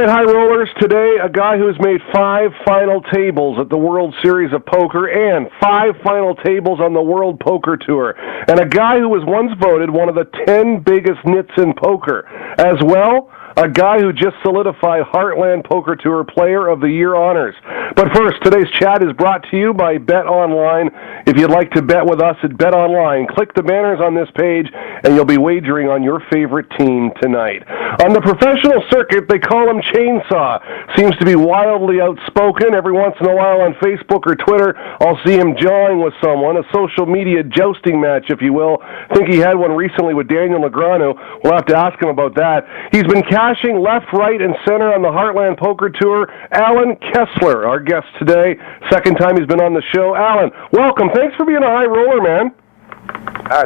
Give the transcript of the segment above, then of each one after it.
right, high rollers. Today, a guy who has made 5 final tables at the World Series of Poker and 5 final tables on the World Poker Tour, and a guy who was once voted one of the 10 biggest nits in poker. As well, a guy who just solidified Heartland Poker Tour Player of the Year honors. But first, today's chat is brought to you by Bet Online. If you'd like to bet with us at Bet Online, click the banners on this page, and you'll be wagering on your favorite team tonight. On the professional circuit, they call him Chainsaw. Seems to be wildly outspoken. Every once in a while on Facebook or Twitter, I'll see him jawing with someone, a social media jousting match, if you will. I think he had one recently with Daniel Negreanu. We'll have to ask him about that. He's been cashing left, right, and center on the Heartland Poker Tour. Alan Kessler, our guest today. Second time he's been on the show. Alan, welcome. Thanks for being a high roller, man.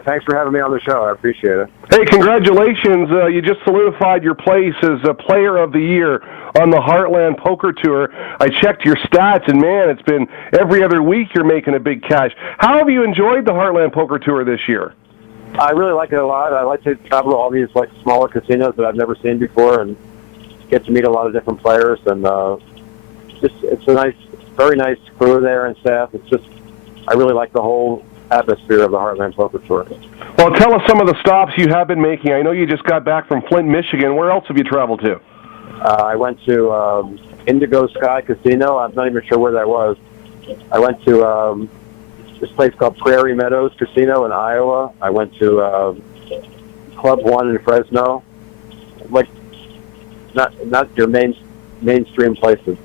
Thanks for having me on the show. I appreciate it. Hey, congratulations. You just solidified your place as a Player of the Year on the Heartland Poker Tour. I checked your stats, and man, it's been every other week you're making a big cash. How have you enjoyed the Heartland Poker Tour this year? I really like it a lot. I like to travel to all these smaller casinos that I've never seen before and get to meet a lot of different players. And it's a very nice crew there and staff. I really like the whole atmosphere of the Heartland Poker Tour. Well, tell us some of the stops you have been making. I know you just got back from Flint, Michigan. Where else have you traveled to? I went to Indigo Sky Casino. I'm not even sure where that was. I went to this place called Prairie Meadows Casino in Iowa. I went to Club One in Fresno. Not your mainstream places.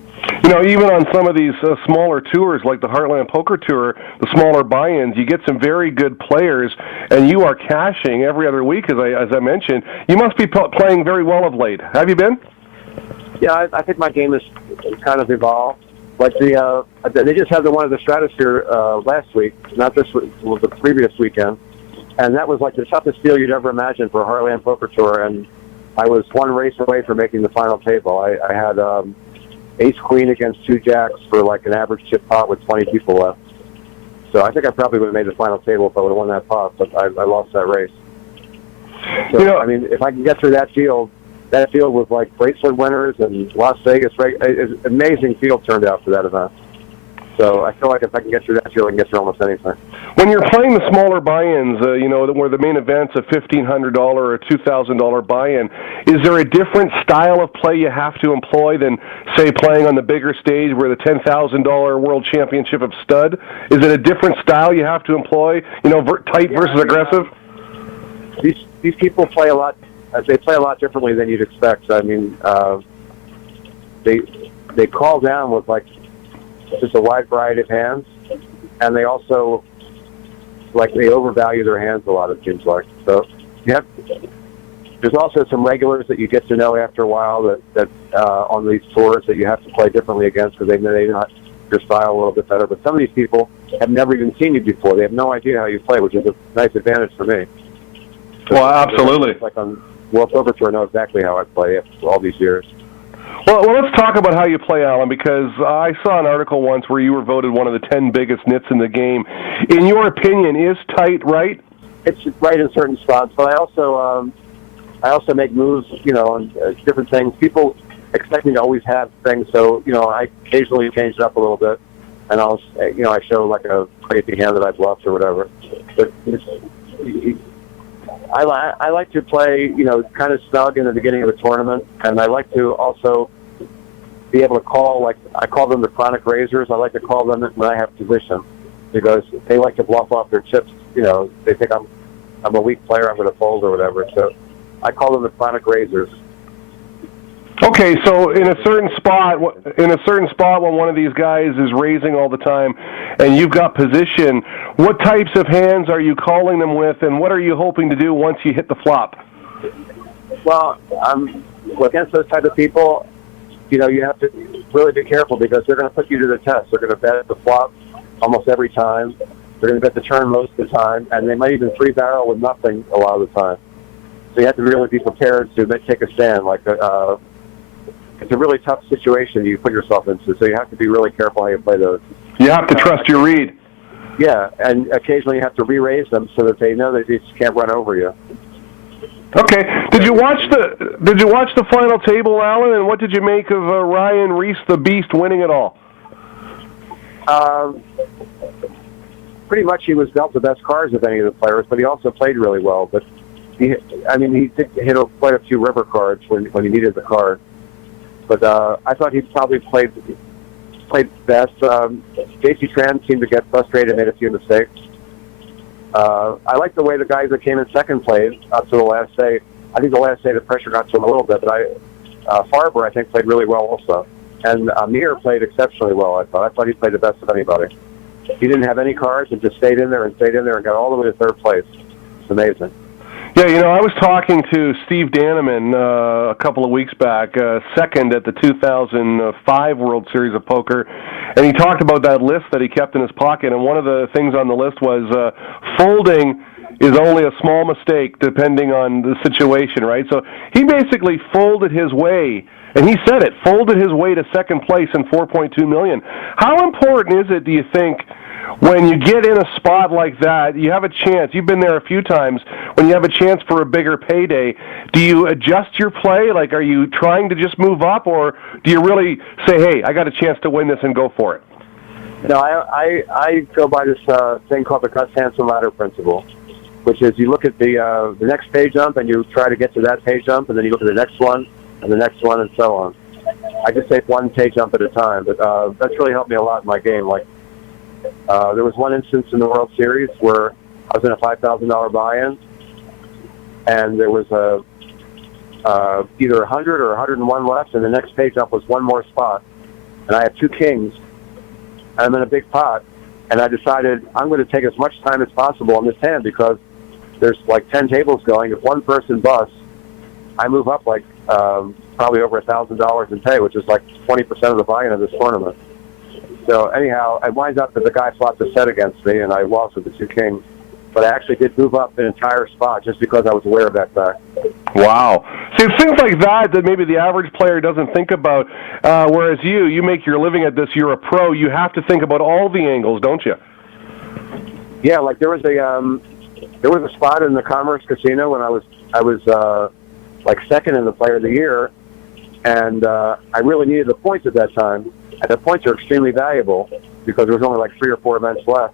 You know, even on some of these smaller tours, like the Heartland Poker Tour, the smaller buy-ins, you get some very good players, and you are cashing every other week, as I mentioned. You must be playing very well of late. Have you been? Yeah, I think my game has kind of evolved. Like they just had the one of the Stratosphere last week, not this week, it was the previous weekend, and that was the toughest field you'd ever imagine for a Heartland Poker Tour, and I was one race away from making the final table. I had ace-queen against 2 jacks for an average chip pot with 20 people left. So I think I probably would have made the final table if I would have won that pot, but I lost that race. So, I mean, if I can get through that field was bracelet winners and Las Vegas, right? It's an amazing field turned out for that event. So I feel like if I can get through that field, I can get through almost anything. When you're playing the smaller buy-ins, where the main event's a $1,500 or a $2,000 buy-in, is there a different style of play you have to employ than, say, playing on the bigger stage where the $10,000 World Championship of Stud? Is it a different style you have to employ, tight versus aggressive? These people play a lot. They play a lot differently than you'd expect. I mean, they call down with just a wide variety of hands, and they also they overvalue their hands a lot. It seems like. So there's also some regulars that you get to know after a while that on these tours that you have to play differently against because they know your style a little bit better. But some of these people have never even seen you before. They have no idea how you play, which is a nice advantage for me. Well, absolutely. On World Poker Tour, I know exactly how I play after all these years. Well, let's talk about how you play, Alan, because I saw an article once where you were voted one of the 10 biggest nits in the game. In your opinion, is tight right? It's right in certain spots, but I also make moves, on different things. People expect me to always have things, so I occasionally change it up a little bit, and I show a crazy hand that I bluffed or whatever. But I like to play, kind of snug in the beginning of a tournament, and I like to also be able to call, I call them the chronic raisers. I like to call them when I have position because they like to bluff off their chips. They think I'm a weak player, I'm going to fold or whatever. So I call them the chronic raisers. Okay, so in a certain spot when one of these guys is raising all the time and you've got position, what types of hands are you calling them with, and what are you hoping to do once you hit the flop? Well, against those type of people, you have to really be careful because they're going to put you to the test. They're going to bet at the flop almost every time. They're going to bet the turn most of the time, and they might even 3-barrel with nothing a lot of the time. So you have to really be prepared to take a stand. It's a really tough situation you put yourself into, so you have to be really careful how you play those. You have to trust your read. Yeah, and occasionally you have to re-raise them so that they know that they just can't run over you. Okay. Did you watch the final table, Alan? And what did you make of Ryan Reese, the Beast, winning it all? Pretty much, he was dealt the best cards of any of the players, but he also played really well. But he did hit quite a few river cards when he needed the card. But I thought he probably played best. J.C. Tran seemed to get frustrated and made a few mistakes. I like the way the guys that came in second played up to the last day. I think the last day the pressure got to him a little bit, but Farber, I think, played really well also. And Amir played exceptionally well, I thought. He played the best of anybody. He didn't have any cards and just stayed in there and got all the way to third place. It's amazing. Yeah, I was talking to Steve Daneman a couple of weeks back, second at the 2005 World Series of Poker, and he talked about that list that he kept in his pocket, and one of the things on the list was folding is only a small mistake depending on the situation, right? So he basically folded his way, and he said it, folded his way to second place in $4.2 million. How important is it, do you think, when you get in a spot like that, you have a chance, you've been there a few times, when you have a chance for a bigger payday, do you adjust your play? Like, are you trying to just move up, or do you really say, hey, I got a chance to win this and go for it? No, I go by this thing called the Gus Hansen ladder principle, which is you look at the next pay jump and you try to get to that pay jump, and then you look at the next one and the next one and so on. I just take one pay jump at a time, but that's really helped me a lot in my game. Like, there was one instance in the World Series where I was in a $5,000 buy-in, and there was either 100 or 101 left, and the next pay jump was one more spot, and I had two kings, and I'm in a big pot, and I decided I'm going to take as much time as possible on this hand because there's like 10 tables going. If one person busts, I move up like probably over $1,000 in pay, which is like 20% of the buy-in of this tournament. So anyhow, I wind up that the guy flopped a set against me, and I lost with the two kings. But I actually did move up an entire spot just because I was aware of that fact. Wow. See, it's things like that maybe the average player doesn't think about, whereas you make your living at this, you're a pro, you have to think about all the angles, don't you? Yeah, like there was a spot in the Commerce Casino when I was like second in the Player of the Year, and I really needed the points at that time. And the points are extremely valuable because there was only like 3 or 4 events left.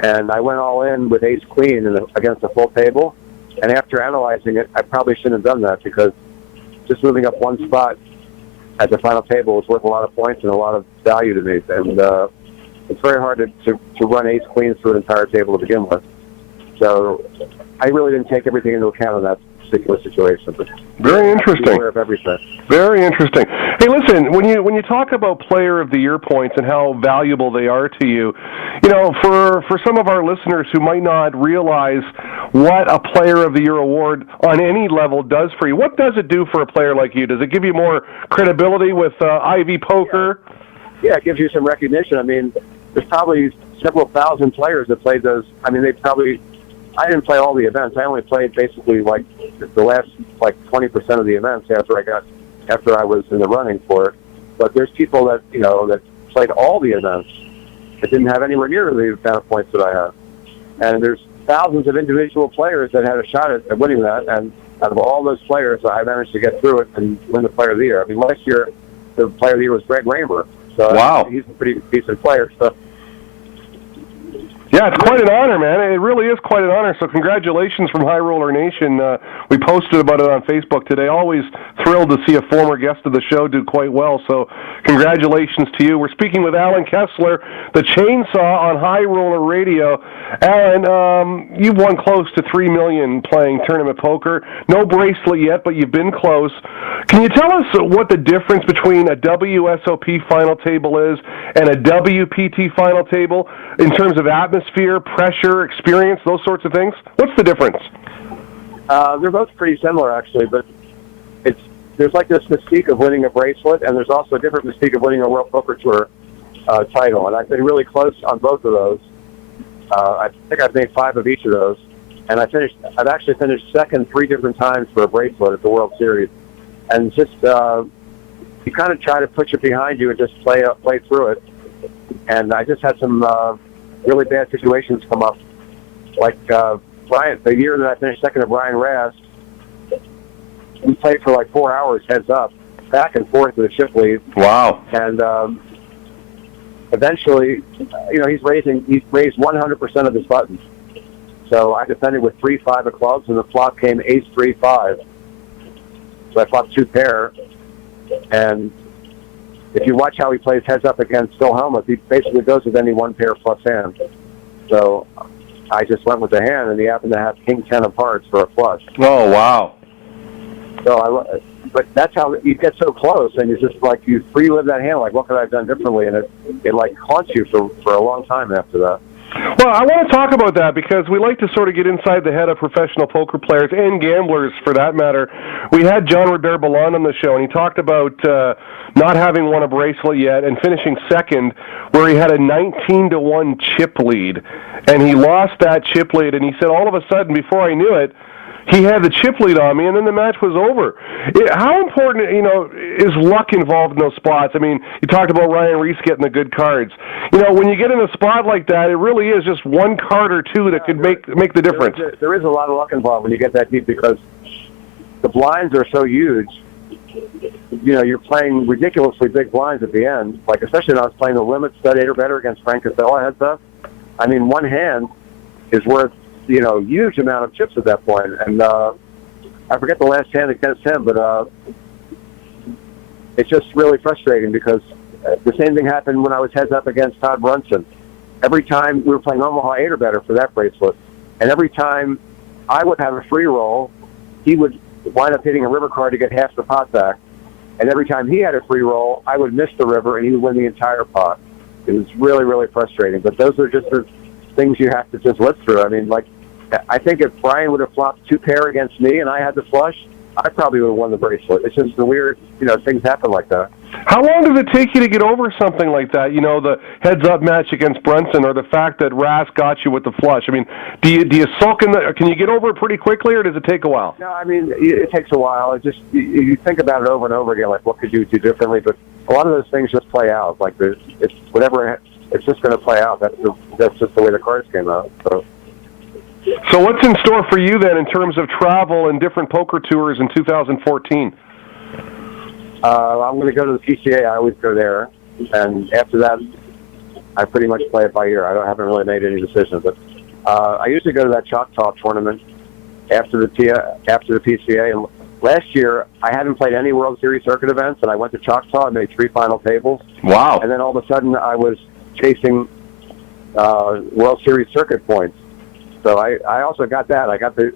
And I went all in with ace-queen against a full table. And after analyzing it, I probably shouldn't have done that because just moving up one spot at the final table was worth a lot of points and a lot of value to me. And it's very hard to run ace-queen through an entire table to begin with. So I really didn't take everything into account in that particular situation. But very interesting. Aware of everything. Very interesting. Hey, listen, when you talk about Player of the Year points and how valuable they are to you, for some of our listeners who might not realize what a Player of the Year award on any level does for you, what does it do for a player like you? Does it give you more credibility with IV Poker? Yeah, it gives you some recognition. I mean, there's probably several thousand players that played those. I mean, I didn't play all the events. I only played basically like the last 20% of the events after I was in the running for it. But there's people that that played all the events that didn't have anywhere near the amount of points that I have. And there's thousands of individual players that had a shot at winning that. And out of all those players, I managed to get through it and win the Player of the Year. I mean, last year the Player of the Year was Greg Raymer. So wow, he's a pretty decent player. So. Yeah, it's quite an honor, man. It really is quite an honor. So congratulations from High Roller Nation. We posted about it on Facebook today. Always thrilled to see a former guest of the show do quite well. So congratulations to you. We're speaking with Alan Kessler, the Chainsaw on High Roller Radio. Alan, you've won close to $3 million playing tournament poker. No bracelet yet, but you've been close. Can you tell us what the difference between a WSOP final table is and a WPT final table in terms of atmosphere, pressure, experience, those sorts of things? What's the difference? They're both pretty similar, actually, but there's like this mystique of winning a bracelet, and there's also a different mystique of winning a World Poker Tour title. And I've been really close on both of those. I think I've made 5 of each of those, and I've actually finished second 3 different times for a bracelet at the World Series. And just you kind of try to push it behind you and just play through it. And I just had some really bad situations come up. Like Brian, the year that I finished second to Brian Rast, we played for like 4 hours heads up, back and forth with a chip lead. Wow. And eventually, he's raised 100% of his buttons. So I defended with 3-5 of clubs, and the flop came ace-3-5. So I flopped 2 pair. And if you watch how he plays heads up against Phil Hellmuth, he basically goes with any 1 pair plus hand. So I just went with the hand, and he happened to have king 10 of hearts for a flush. Oh, wow. So but that's how you get so close, and you just like you relive that hand. Like, what could I have done differently? And it like haunts you for a long time after that. Well, I want to talk about that because we like to sort of get inside the head of professional poker players and gamblers, for that matter. We had John Robert-Balon on the show, and he talked about not having won a bracelet yet and finishing second, where he had a 19-1 chip lead, and he lost that chip lead. And he said, all of a sudden, before I knew it, he had the chip lead on me, and then the match was over. How important, is luck involved in those spots? I mean, you talked about Ryan Reese getting the good cards. When you get in a spot like that, it really is just one card or two that could make the difference. There is a lot of luck involved when you get that deep because the blinds are so huge. You're playing ridiculously big blinds at the end. Like, especially when I was playing the limit stud 8 or better against Frank Costello heads up. I mean, one hand is worth huge amount of chips at that point. And I forget the last hand against him, but it's just really frustrating because the same thing happened when I was heads up against Todd Brunson. Every time we were playing Omaha 8 or better for that bracelet, and every time I would have a free roll, he would wind up hitting a river card to get half the pot back. And every time he had a free roll, I would miss the river and he would win the entire pot. It was really, really frustrating. But those are just the things you have to just live through. I mean, I think if Brian would have flopped 2 pair against me and I had the flush, I probably would have won the bracelet. It's just the weird, things happen like that. How long does it take you to get over something like that? The heads-up match against Brunson, or the fact that Ras got you with the flush. I mean, do you sulk in can you get over it pretty quickly, or does it take a while? No, I mean, it takes a while. It just you think about it over and over again, like what could you do differently? But a lot of those things just play out. Like it's whatever. It's just going to play out. That's just the way the cards came out. So what's in store for you then in terms of travel and different poker tours in 2014? I'm going to go to the PCA. I always go there, and after that, I pretty much play it by ear. Haven't really made any decisions, but I usually go to that Choctaw tournament after the PCA. And last year, I hadn't played any World Series circuit events, and I went to Choctaw and made 3 final tables. Wow! And then all of a sudden, I was chasing World Series circuit points. So I also got that. I got the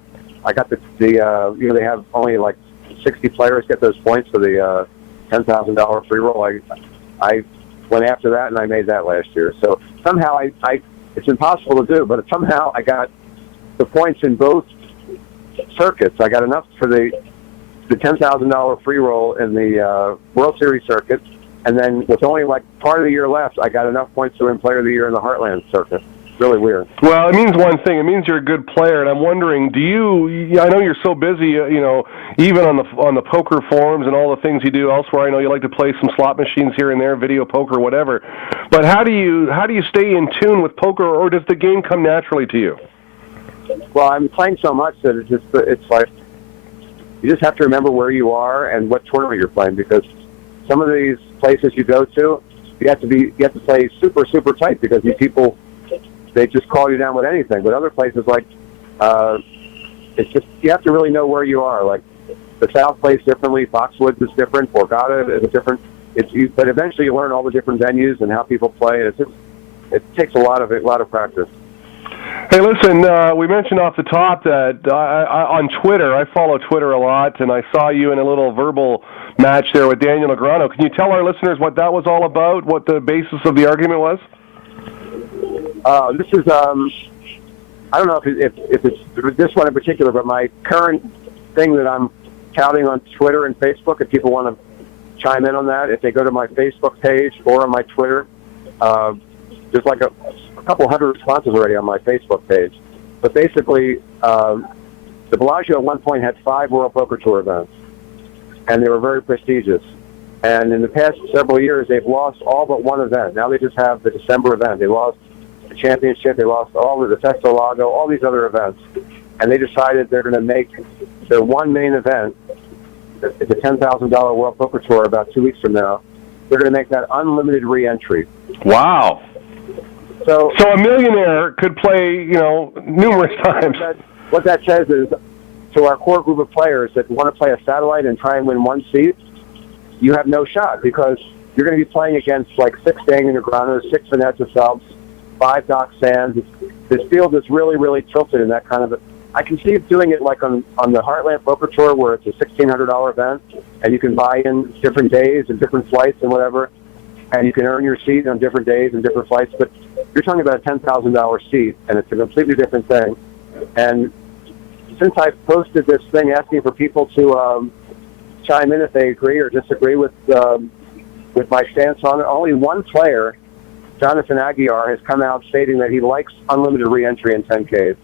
they have only like 60 players get those points for the $10,000 free roll. I went after that and I made that last year. So somehow it's impossible to do, but somehow I got the points in both circuits. I got enough for the $10,000 free roll in the World Series circuit, and then with only like part of the year left, I got enough points to win Player of the Year in the Heartland circuit. Really weird. Well, it means one thing. It means you're a good player, and I'm wondering, I know you're so busy, even on the poker forums and all the things you do elsewhere. I know you like to play some slot machines here and there, video poker, whatever. But how do you stay in tune with poker, or does the game come naturally to you? Well, I'm playing so much that it's like you just have to remember where you are and what tournament you're playing, because some of these places you go to, you have to play super, super tight because these people, they just call you down with anything. But other places, like, it's just, you have to really know where you are. Like, the South plays differently, Foxwoods is different, Borgata is different. But eventually you learn all the different venues and how people play. It takes a lot of practice. Hey, listen, we mentioned off the top that on Twitter, I follow Twitter a lot, and I saw you in a little verbal match there with Daniel Negreanu. Can you tell our listeners what that was all about, what the basis of the argument was? This is, I don't know if it's this one in particular, but my current thing that I'm touting on Twitter and Facebook, if people want to chime in on that, if they go to my Facebook page or on my Twitter, there's like a couple hundred responses already on my Facebook page. But basically, the Bellagio at one point had 5 World Poker Tour events, and they were very prestigious. And in the past several years, they've lost all but one event. Now they just have the December event. They lost the championship. They lost all of the Festo Lago, all these other events. And they decided they're going to make their one main event at the $10,000 World Poker Tour about 2 weeks from now, they're going to make that unlimited re-entry. Wow. So a millionaire could play, numerous times. What that says is, to our core group of players that want to play a satellite and try and win one seat, you have no shot because you're going to be playing against like 6 Daniel Negreanos, 6 Vanessa Phelps, 5 Doc Sands. This field is really, really tilted in that kind of. I can see it doing it like on the Heartland Poker Tour where it's a $1,600 event and you can buy in different days and different flights and whatever, and you can earn your seat on different days and different flights. But you're talking about a $10,000 seat, and it's a completely different thing. And since I posted this thing asking for people to chime in if they agree or disagree with my stance on it, only one player, Jonathan Aguiar, has come out stating that he likes unlimited re-entry in 10Ks.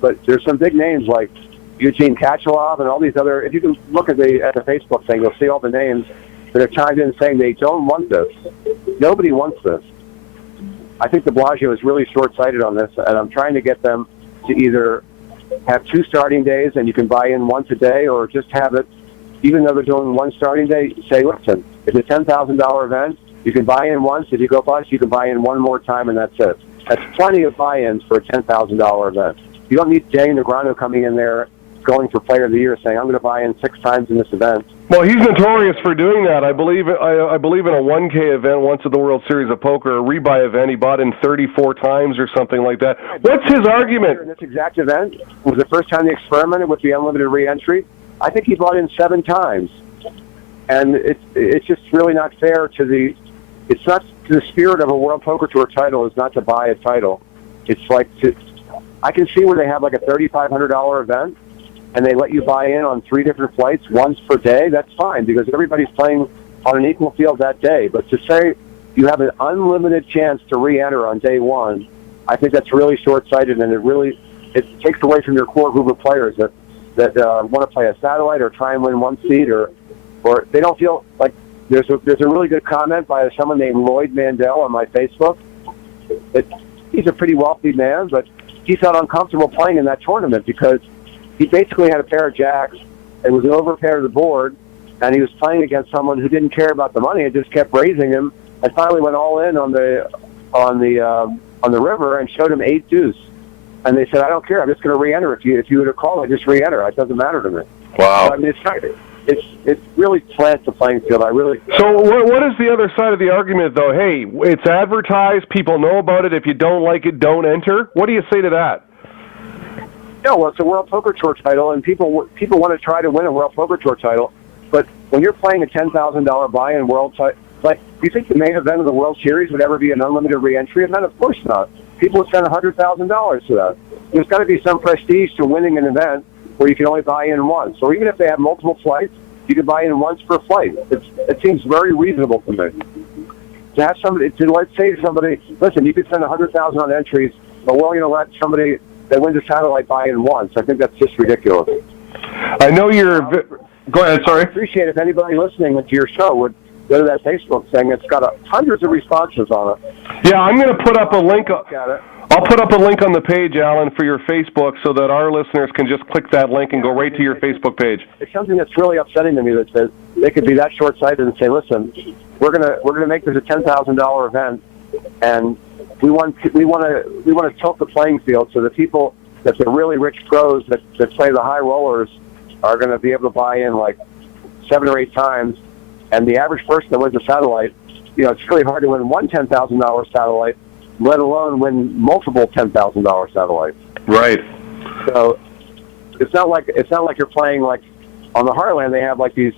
But there's some big names like Eugene Kachalov and all these other. If you can look at the Facebook thing, you'll see all the names that have chimed in saying they don't want this. Nobody wants this. I think de Blasio is really short-sighted on this, and I'm trying to get them to either have 2 starting days and you can buy in once a day, or just have it, even though they're doing 1 starting day, say, listen, it's a $10,000 event. You can buy in once. If you go bust, you can buy in one more time, and that's it. That's plenty of buy-ins for a $10,000 event. You don't need Jay Negreanu coming in there going for Player of the Year saying, I'm going to buy in 6 times in this event. Well, he's notorious for doing that. I believe in a 1K event once at the World Series of Poker, a rebuy event, he bought in 34 times or something like that. What's his argument? In this exact event was the first time they experimented with the unlimited re-entry. I think he bought in 7 times. And it's just really not fair to the... It's not to the spirit of a World Poker Tour title is not to buy a title. It's like to... I can see where they have like a $3,500 event and they let you buy in on 3 different flights once per day. That's fine because everybody's playing on an equal field that day. But to say you have an unlimited chance to re-enter on day 1, I think that's really short-sighted, and it takes away from your core group of players that want to play a satellite or try and win 1 seat, or they don't feel like there's a really good comment by someone named Lloyd Mandel on my Facebook. He's a pretty wealthy man, but he felt uncomfortable playing in that tournament because he basically had a pair of jacks. It was an overpair to the board, and he was playing against someone who didn't care about the money and just kept raising him, and finally went all in on the river and showed him 8 deuce. And they said, I don't care. I'm just going to re-enter. If you would have called, I just re-enter. It doesn't matter to me. Wow. So, I mean, it's really slants the playing field. So what is the other side of the argument, though? Hey, it's advertised. People know about it. If you don't like it, don't enter. What do you say to that? No, well, it's a World Poker Tour title, and people want to try to win a World Poker Tour title. But when you're playing a $10,000 buy-in world title, like, do you think the main event of the World Series would ever be an unlimited re-entry event? Of course not. People would spend $100,000 for that. There's got to be some prestige to winning an event where you can only buy in once. Or even if they have multiple flights, you can buy in once per flight. It seems very reasonable to me. To have somebody, let's say to somebody, listen, you could spend $100,000 on entries, but we're only going to let somebody that wins a satellite buy in once. I think that's just ridiculous. I know you're... Go ahead, sorry. I appreciate if anybody listening to your show would go to that Facebook thing. It's got hundreds of responses on it. Yeah, I'm going to put up a link. I'll put up a link on the page, Alan, for your Facebook so that our listeners can just click that link and go right to your Facebook page. It's something that's really upsetting to me that they could be that short-sighted and say, listen, we're gonna make this a $10,000 event, and we want to tilt the playing field so the people that the really rich pros that play the high rollers are going to be able to buy in like 7 or 8 times, and the average person that wins a satellite, it's really hard to win one $10,000 satellite, let alone win multiple $10,000 satellites. Right. So it's not like you're playing like on the Heartland. They have like these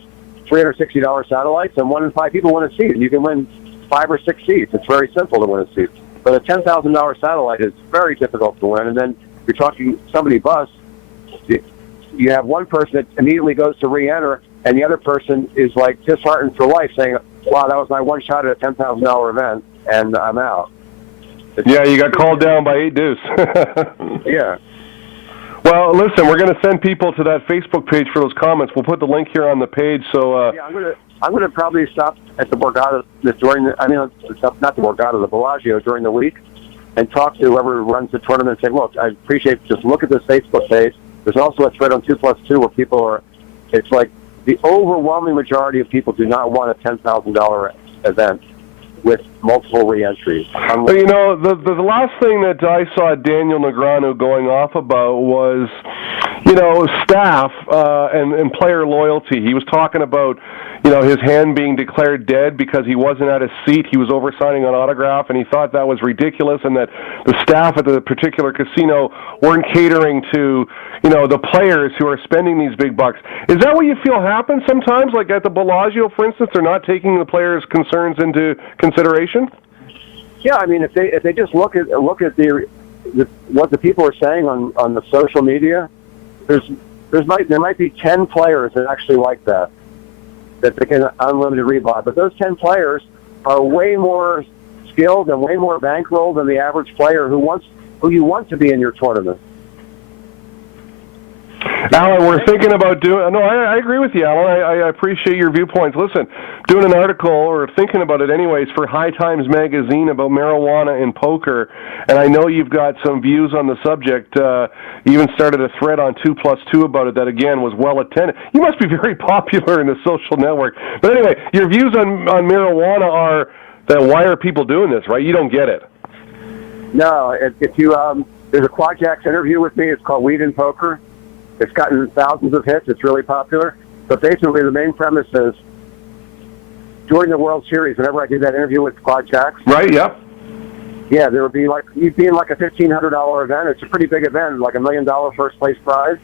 $360 satellites, and 1 in 5 people win a seat. You can win 5 or 6 seats. It's very simple to win a seat. But a $10,000 satellite is very difficult to win. And then you're talking somebody busts. You have one person that immediately goes to re-enter, and the other person is like disheartened for life, saying, "Wow, that was my one shot at a $10,000 event, and I'm out." Yeah, you got called down by 8 deuce. Yeah. Well, listen, we're going to send people to that Facebook page for those comments. We'll put the link here on the page. So yeah, I'm gonna probably stop at the Borgata not the Borgata, the Bellagio during the week, and talk to whoever runs the tournament and say, look, I appreciate just look at this Facebook page. There's also a thread on 2+2 where people are. It's like the overwhelming majority of people do not want a $10,000 event with multiple re-entries. But, you know, the last thing that I saw Daniel Negreanu going off about was, you know, staff and player loyalty. He was talking about, you know, his hand being declared dead because he wasn't at his seat. He was over-signing an autograph, and he thought that was ridiculous, and that the staff at the particular casino weren't catering to, you know, the players who are spending these big bucks. Is that what you feel happens sometimes? Like at the Bellagio, for instance, they're not taking the players' concerns into consideration? Yeah, I mean, if they just look at what the people are saying on the social media, there might be 10 players that actually like that they can unlimited rebuy. But those 10 players are way more skilled and way more bankroll than the average player who you want to be in your tournament. Alan, we're thinking about doing... No, I agree with you, Alan. I appreciate your viewpoints. Listen, doing an article, or thinking about it anyways, for High Times Magazine about marijuana and poker, and I know you've got some views on the subject. You even started a thread on 2+2 about it that, again, was well attended. You must be very popular in the social network. But anyway, your views on marijuana are that why are people doing this, right? You don't get it. No, if you... there's a Quadjacks interview with me. It's called Weed and Poker. It's gotten thousands of hits. It's really popular. But basically, the main premise is during the World Series, whenever I did that interview with Quadjacks. Right, yep. Yeah, there would be you'd be in like a $1,500 event. It's a pretty big event, like $1 million first place prize.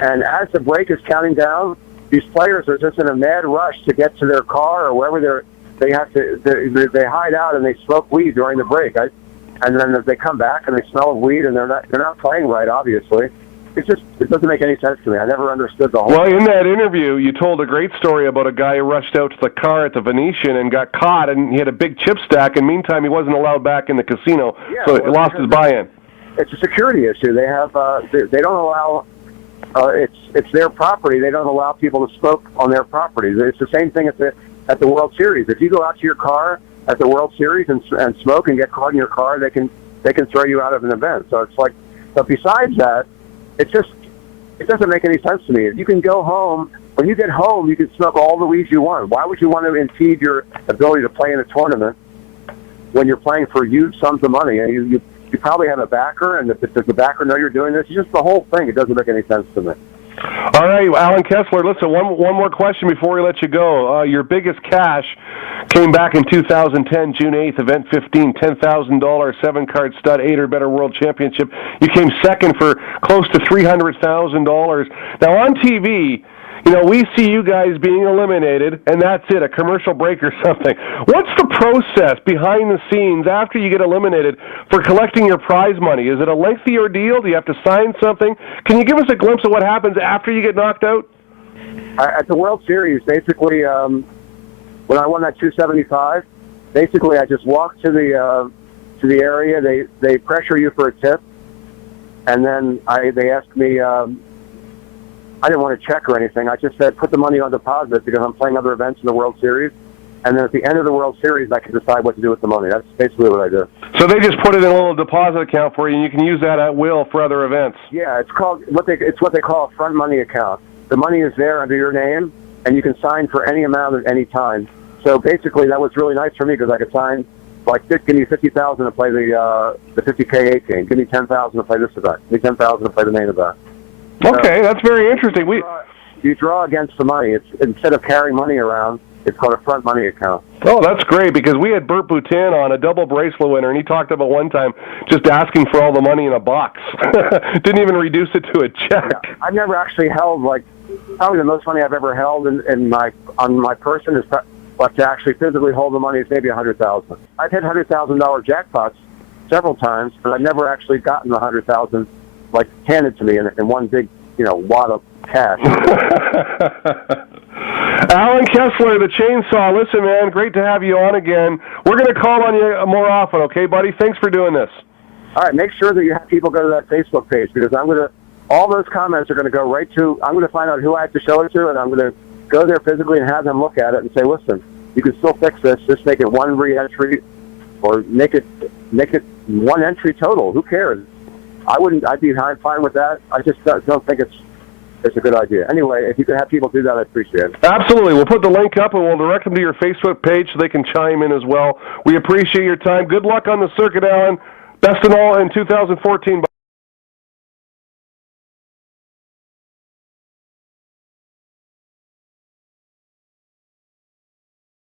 And as the break is counting down, these players are just in a mad rush to get to their car or wherever they hide out and they smoke weed during the break. And then they come back and they smell of weed and they're not playing right, obviously. It doesn't make any sense to me. I never understood the whole. Well, in that interview, you told a great story about a guy who rushed out to the car at the Venetian and got caught, and he had a big chip stack, and meantime, he wasn't allowed back in the casino, so he lost his buy-in. It's a security issue. They have they don't allow. It's their property. They don't allow people to smoke on their property. It's the same thing at the World Series. If you go out to your car at the World Series and smoke and get caught in your car, they can throw you out of an event. So it's like. But besides that. It doesn't make any sense to me. If you can go home, when you get home, you can smoke all the weeds you want. Why would you want to impede your ability to play in a tournament when you're playing for huge sums of money? You probably have a backer, and does the backer know you're doing this? It's just the whole thing. It doesn't make any sense to me. All right, Alan Kessler, listen, one more question before we let you go. Your biggest cash came back in 2010, June 8th, event 15, $10,000, 7-card stud, 8 or better world championship. You came second for close to $300,000. Now, on TV, you know, we see you guys being eliminated, and that's it, a commercial break or something. What's the process behind the scenes after you get eliminated for collecting your prize money? Is it a lengthy ordeal? Do you have to sign something? Can you give us a glimpse of what happens after you get knocked out? At the World Series, basically, when I won that 275, basically I just walked to the area. They pressure you for a tip, and then they asked me. I didn't want to check or anything. I just said, put the money on deposit because I'm playing other events in the World Series. And then at the end of the World Series, I can decide what to do with the money. That's basically what I do. So they just put it in a little deposit account for you, and you can use that at will for other events. Yeah, it's what they call a front money account. The money is there under your name, and you can sign for any amount at any time. So basically, that was really nice for me because I could sign, like, give me $50,000 to play the 50K8 game. Give me $10,000 to play this event. Give me $10,000 to play the main event. Okay, that's very interesting. You draw against the money. It's instead of carrying money around, it's called a front money account. Oh, that's great, because we had Bert Boutin on, a double bracelet winner, and he talked about one time just asking for all the money in a box. Didn't even reduce it to a check. Yeah, I've never actually held, probably the most money I've ever held on my person is, but to actually physically hold the money is maybe $100,000. I've hit $100,000 jackpots several times, but I've never actually gotten the $100,000 handed to me in one big, wad of cash. Alan Kessler, the Chainsaw. Listen, man, great to have you on again. We're going to call on you more often, okay, buddy? Thanks for doing this. All right, make sure that you have people go to that Facebook page because all those comments are going to go right to, I'm going to find out who I have to show it to, and I'm going to go there physically and have them look at it and say, listen, you can still fix this. Just make it one re-entry or make it one entry total. Who cares? I'd be fine with that. I just don't think it's a good idea. Anyway, if you could have people do that, I'd appreciate it. Absolutely. We'll put the link up, and we'll direct them to your Facebook page so they can chime in as well. We appreciate your time. Good luck on the circuit, Alan. Best of all in 2014.